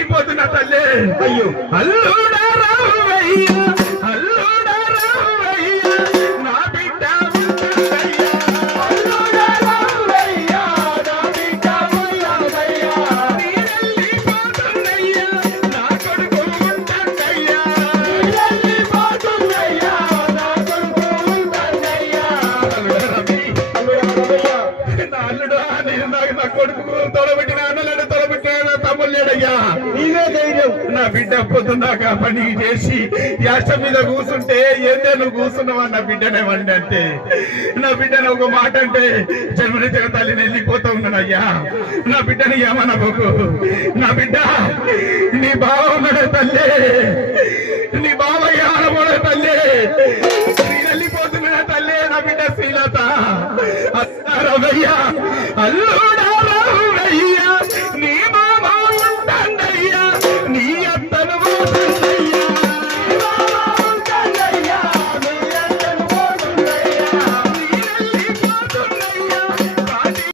వెళ్ళిపోతున్నా తల్లి. అయ్యో అల్లుడా రావయ్యా, అల్లుడా రావయ్యా, నా బిడ్డ ఉంటుందయ్యా. అల్లుడా రావయ్యా, నా బిడ్డ ఉంటుందయ్యా. నీ వెళ్ళిపోతుందయ్యా, నా కొడుకు ఉంటుందయ్యా. నీ వెళ్ళిపోతుందయ్యా, నా కొడుకు ఉంటుందయ్యా. అల్లుడా రవి, అల్లుడా రవయ్యా, నా అల్లుడా, నేను నా కొడుకు తోడబెట్టిన అన్నలేడు, తోడబెట్టిన తమ్ముడు లేడయ్యా. నీవే ధైర్యం. నా బిడ్డ పొద్దున్నాక పని చేసి యాస మీద కూర్చుంటే ఏందే నువ్వు కూర్చున్నావా నా బిడ్డనే వండి అంటే, నా బిడ్డను ఒక మాట అంటే జన్మనిచ్చిన తల్లిని వెళ్ళిపోతా ఉన్నానయ్యా. నా బిడ్డని ఏమనబోకు. నా బిడ్డ నీ బావ ఉన్నాడు తల్లి, నీ బావ